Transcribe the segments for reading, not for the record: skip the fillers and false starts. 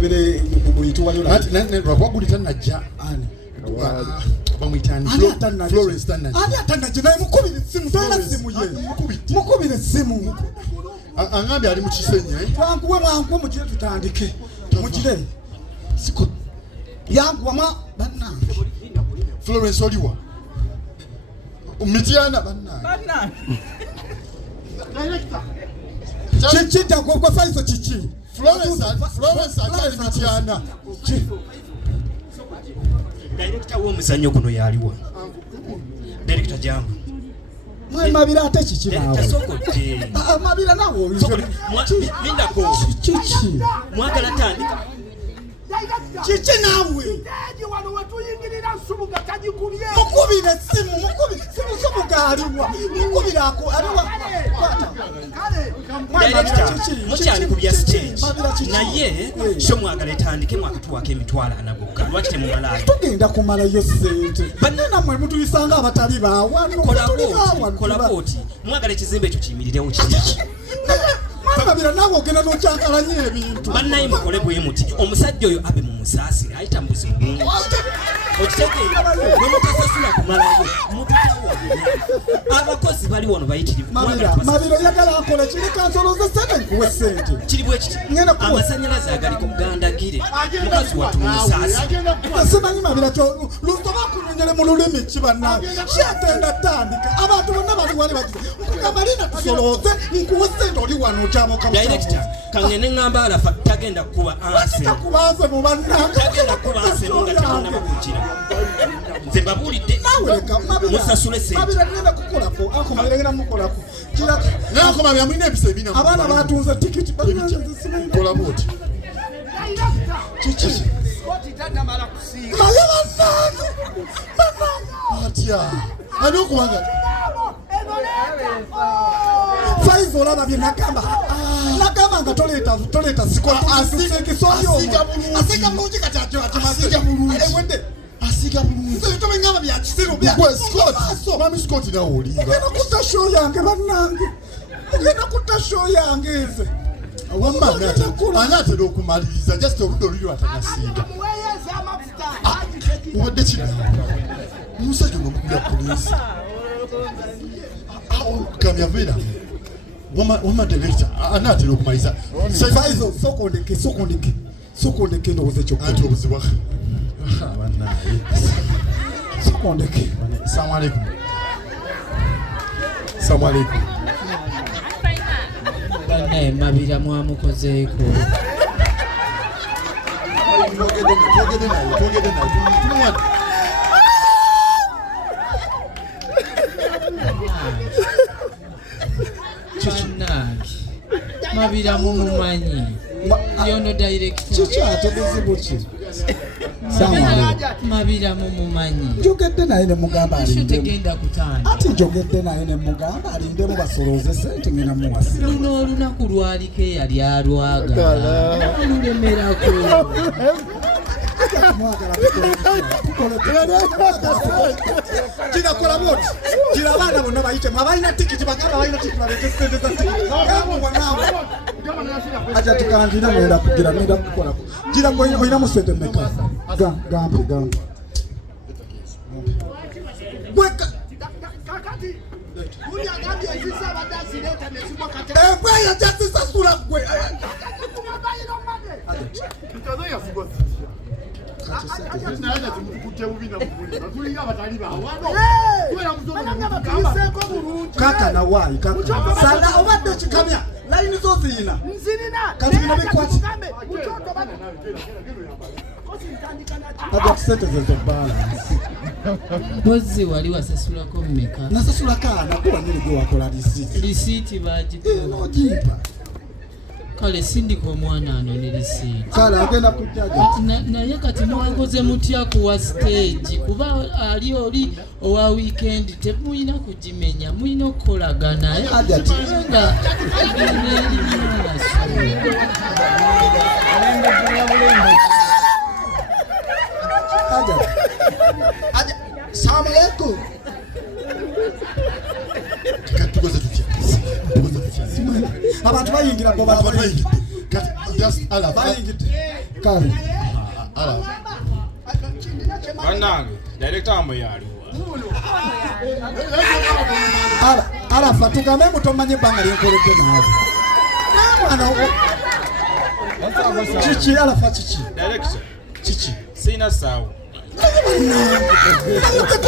kebere buyito wali lwakugulita najja bamwitani Florence Tanajja ani atanajja naye mukubire simu toyina simu ye mukubire simu angambye ali mu Kisenyi twankuwe mwankuwe mugire tutandike mugire siko yankuwama bannange Florence oliwa Mityana bannange Chichi kwa faizo chichi Florence atali Mityana Director w'omuzannyo guno yaliwa Director Jambo mabira ate chichi nawe sokote mabira nawe lindako chichi mwagala tandika chichi nawe wano watuyingirira Subuga tajikubye mukubire simu Subuga aliwa mukubire ako aliwa Director mukyali ku bya stage naye sho mwagala etandike mwakatuwako emitwalo anagoga lwaki temumalayo tugenda kumalayo sente banana mwe mutuyisanga abatali baawano kola booti mwagala ekizimbe ekyo kiyimirirewo kiki mabira nawe ogenda n'okyankalanya ebintu bannaye mukole bwe muti omusajja oyo abe mu musaasire ayita mbuzi mulungi okitegeera bwe mutasasula kumalayo mututawa abakozi bali wano bayitirivu mabira yagala akola kiri kansoloze sente nkuwe sente kiri bwe kiti amasanyalaze agali ku gandagire mukazi wattu mu musaasi simanyi mabira kyo lusoba kunyonyere mu lulimi ki bannange kyatenda tandika abantu bonna bali wali bagize nkugamba lina tusoloze nkuwe sente oli wano Director kangene ngamba alafa tagenda kuba anse takubaze mu bannange tagenda kuba anse nga tagenda bakujira nze babulidde musasule sente mabira nenda kukolako ako mabira ngenda mukolako kira nako mabira mwine ebise bina abaana batunza tikiti kola boti chichi koti tanda mara kusinga maya bannange atya ani okubanga faizo olaba bye nagamba nga toleta sikoti asiga bulungi kati asiga bulungi ewedde asiga bulungi tomengamba bya kisiro bya mami Scott nawe olinga ogenda kutta show yange bannange ogenda kutta show yange nze wamma anatera okumaliriza just oludda oluli lwatanasiiga obadde kino omusajja onomukubya poliisi kamyavera wama director anatera okumaliza faizo sokondeke ndowooza ekyo ati obuzibwa bannaye sokondeke salamu alaikum salamu alaikum bannaye mabira mwamukozeeko twogede naye bannange mabira mumumanyi yono director kiki ate buzibu ki mabira mumumanyi njogedde naye ne mugamba tegenda kutanda ati njogedde naye ne mugamba alindemu basoloze sente ngena muwasi luno olunaku lwaliko eyali alwagala olulemerako kinakola boti kira abaana bonna bayitemu abalina tikiti bagamba balina tikiti balete sente za tikiti aja tukandina mwenda kugira mwenda kukolako gira oyina mu sente mmeka gampe weka kakati kunya gambi ezisa badasi leta nesibwa kate ebwe ya jasisa sura gwe kaka na wai kaka sala obadde kikamya line zo zina nzinina kati bino bikwati uchoto bana kosi ntandikana aja sente zezo balance bozi wali wasasulako mmeka nasasula kana kuba nyiri gwe wakola risiti bagipewa ojipa kale sindika omwana ano ne risiti kale agenda kujjaja naye kati mwakoze mutya kuwa stage kuba ali oli owa weekend temuyina kugimenya muyina okukolagana nga Salamu alaikum. Tukoze tutya. Abantu bayingira ko abantu bayingira. Kati just ala bayingira. Kale. Bannange, director amwe yaliwa. Alafa tugambe mutomanye banga lyenkoledde naawe. Chichi alafa chichi. Director. Chichi. Sina sawa.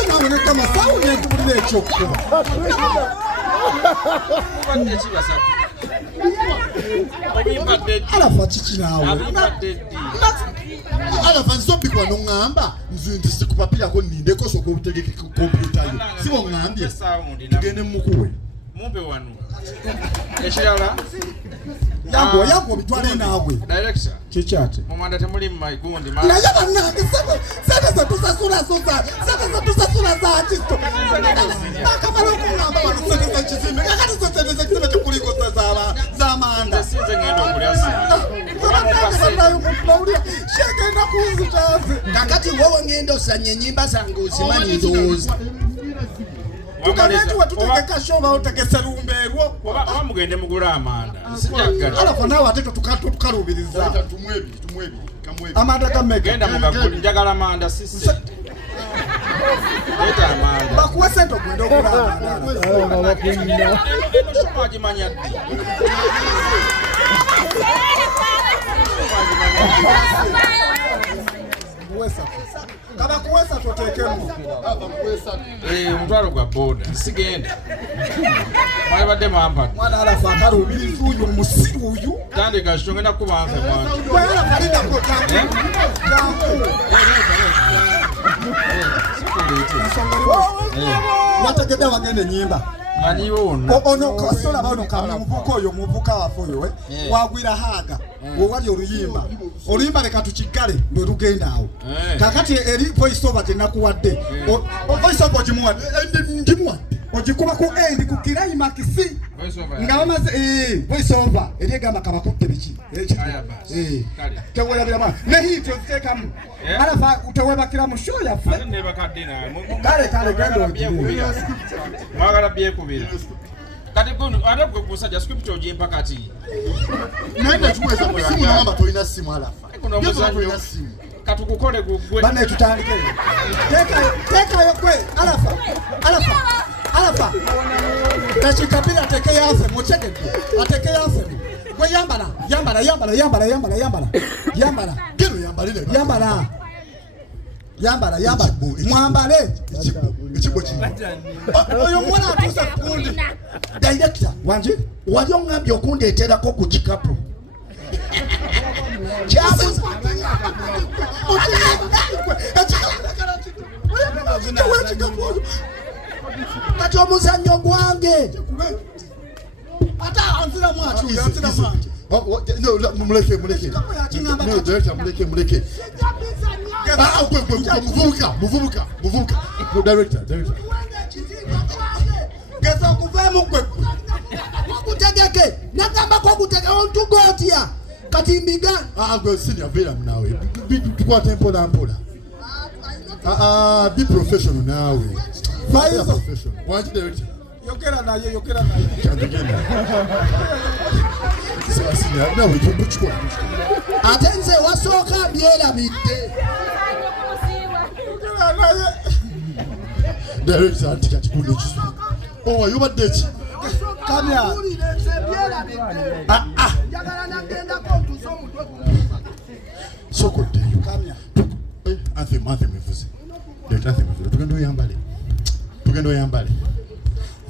Naboneka masawu nentubulira ekyokuba. Alafa chichi naawe. Alafa nsobikwa n'oŋŋamba nze nti sikupapirako nnindeko soka obutegeke kompyuta yo sibo ŋŋambye tugende mukuwe mumpe wano ekirala yangu obitwale naawe director kikyate mumanda temuli mmaigundi naye bannange sente zetusasula za kisto akamala okuŋŋamba wano sente zekizimbe kakati sente zekizimbe tekuliko z'amanda sinze ngenda okulya shegenda kunzitaze kakati wowe ngenda osanye enyimba zange ozimanyi ndowooza tugamenti wetutegeka shoba otegese lumbeerwo oba mugende mugula amanda alafa naawe ate tukalubiriza tumwebi amanda gameka genda mugagula njagala amanda si sente leta amanda bakuwe sente ogenda ogula amanda eno shoba agimanya ddi kaba kuwesa totekemu omutwalo gwa boda sigenda mwalibadde mampa mwana alafa akalubiriza uyu omusiru uyu tandika kito ngenda kuba nfe mwantu alafalinako wategedde wagenda enyimba manyiwo wonna ono kasola bano kamuvuka oyo muvuka waffe oyo wagwira haaga wewali oluyimba leka tukigale lwe lugenda awo kakati eri voice over tenakuwadde voice over ogimuwadde ogikuba ku endi ku kiraimakisi nga bamaze voice over eri egamba kabakutte biki tewelabiramu ne hiiti oziteekamu alafa tewebakira mu show yaffe kale genda ogire mwagala byekubira kati ate gwe musajja scripture ogimpa kati naye netuweza simu namba tolina simu alafa tolina simu katukukole gugwe bane tutandike tekayo gwe alafa nakikabira ateke yafe mutegedde ateke yafe gwe yambala mwambale ekibo kino oyo mwana atuusa kundi director wanji wali oŋŋambye okundeeterako ku kikapu kyabuza kati omuzannyo gwange ate anziramu muleke muvubuka director geza okuvaemu gwe okutegeke nagambako okutegeka ontuga otya kati mbiga gwe senior beera munaawe tukwata mpola be professional naawe wanti director yogera naye ate nze wasooka byerabidde director anti kati kundi ekisu yobadde eki kamya sokoddeyo anthem evuze tugenda oyambale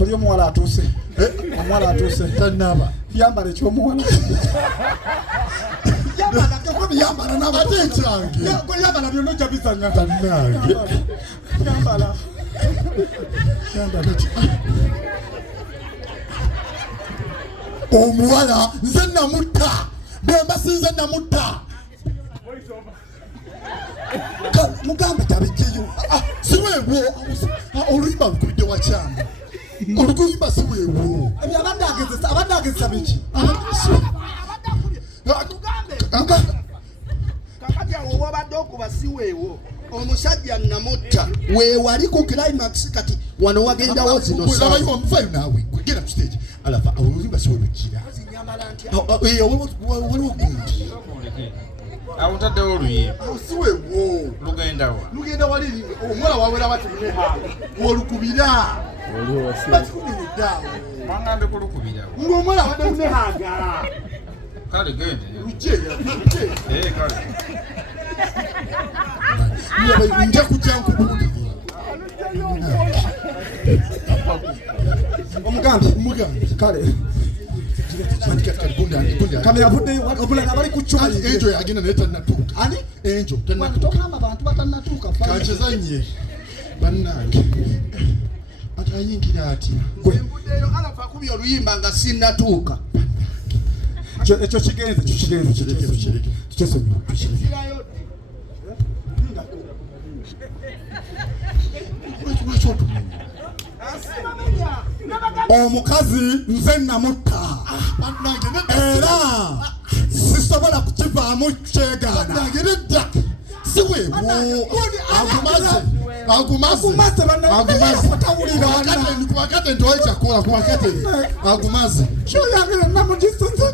oli omuwala atuuse tanaba yambala ekyomuwala ate ekyange yambala byonna ojja bizanya tanange yambala omuwala nze namutta bembasinze namutta mugambe tabijjeyo siweewo oluyimba lukubidde wakyambe oluguyimba siweewo ebyo abadde agezesa biki kakati awo wabadde okuba siweewo omusajja namutta weewali ku climax kati wano wagendawo zino muvayo naawe genda ku stage alafa oluyimba siwe lujjira waliwo gundi awutaddewo oluyimba siwewo lugenda wali omwana wawera bati muneha olukubira batikubiruddawo mwangambe kulukubira ng'omwana wadde munehaga kale gende kale nja kujja nkubuulire omugambi kale kamera buddeyo obulala bali ku chuma enjo yagenda naye tannatuuka ani enjo tokamba abantu batannatuuka kakizanye bannange ati ayingira ati embuddeyo alafa kubya oluyimba nga sinnatuuka ekyo kigenze tukisonyiwa omukazi nze namutta era sisobola kukivaamu kyegaana siweewo agumazekubakate ntowa ekyakola kubakate agumaze kyoyangire namugisinze